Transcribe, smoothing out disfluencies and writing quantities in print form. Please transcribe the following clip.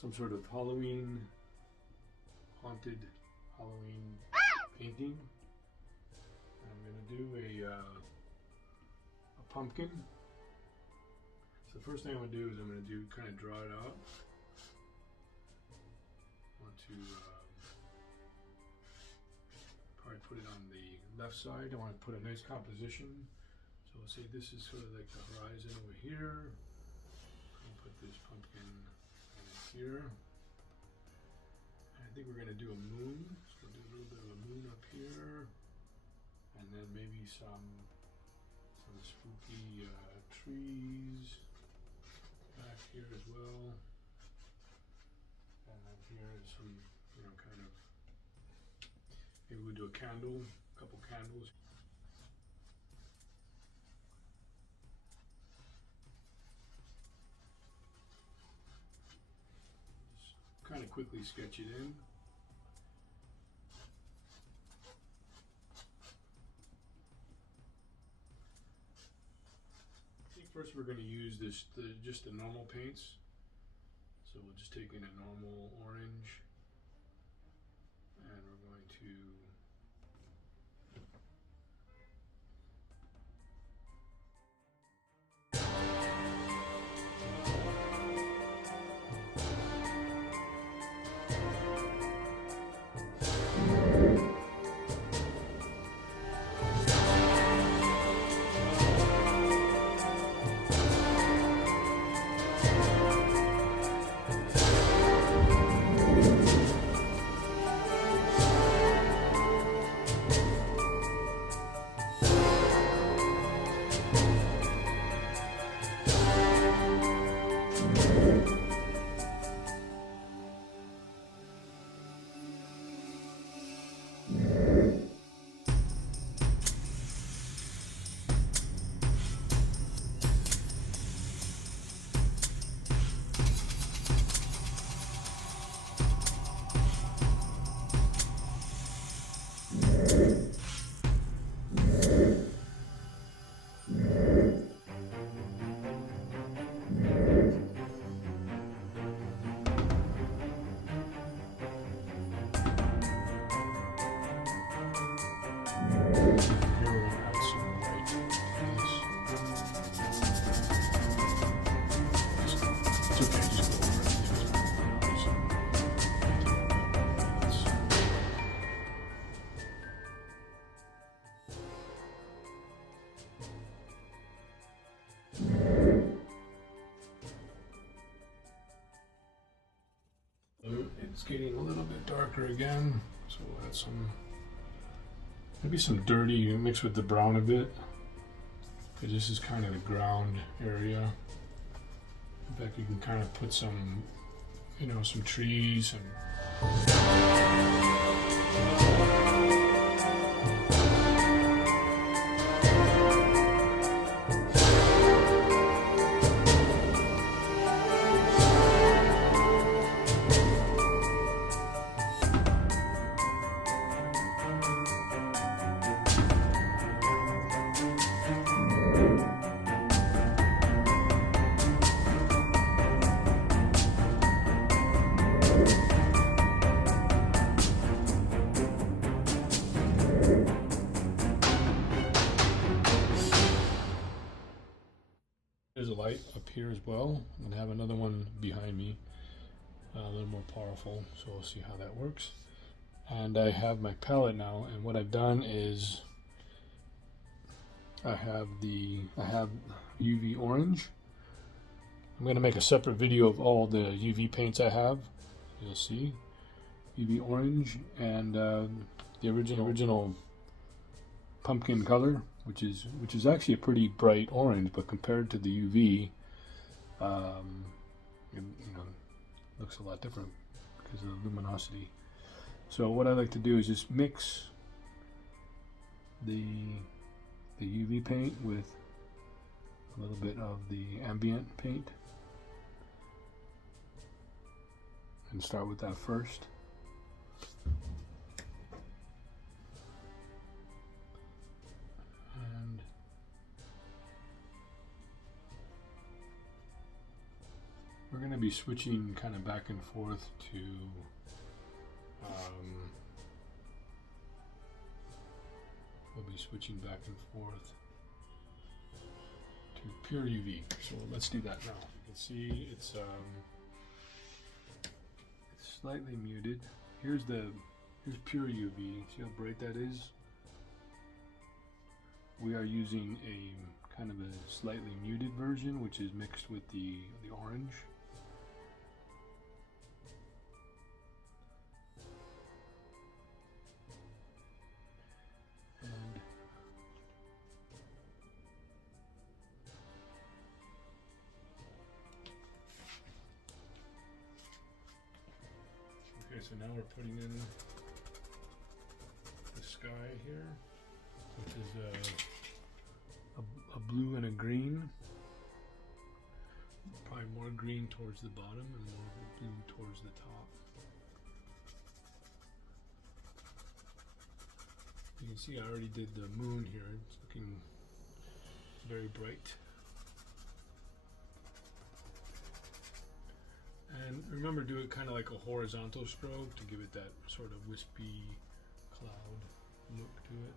some sort of Halloween, haunted Halloween painting. I'm going to do a pumpkin. So the first thing I'm going to do is I'm going to kind of draw it out. I want to probably put it on the left side. I want to put a nice composition. So we'll see, this is sort of like the horizon over here. I'll put this pumpkin right here. And I think we're going to do a moon. So we'll do a little bit of a moon up here. And then maybe some spooky trees back here as well. And then here is some, kind of, maybe we'll do a candle, a couple candles. Just kind of quickly sketch it in. First we're going to use just the normal paints. So we'll just take in a normal orange and we're going to it's getting a little bit darker again, so we'll add maybe some dirty mixed with the brown a bit, because this is kind of the ground area. In fact, you can kind of put some, some trees and there's a light up here as well. I'm going to have another one behind me, a little more powerful, so we'll see how that works. And I have my palette now, and what I've done is I have UV orange. I'm going to make a separate video of all the UV paints I have. You'll see UV orange and the original pumpkin color, which is actually a pretty bright orange, but compared to the UV, looks a lot different because of the luminosity. So what I like to do is just mix the UV paint with a little bit of the ambient paint, and start with that first. And We're going to be switching kind of back and forth to we'll be switching back and forth to pure UV. So let's do that now. You can see it's slightly muted. Here's pure UV. See how bright that is? We are using a kind of a slightly muted version, which is mixed with the orange. Okay, so now we're putting in the sky here, which is a blue and a green. Probably more green towards the bottom and more blue towards the top. You can see I already did the moon here. It's looking very bright. And remember, do it kind of like a horizontal stroke to give it that sort of wispy cloud look to it.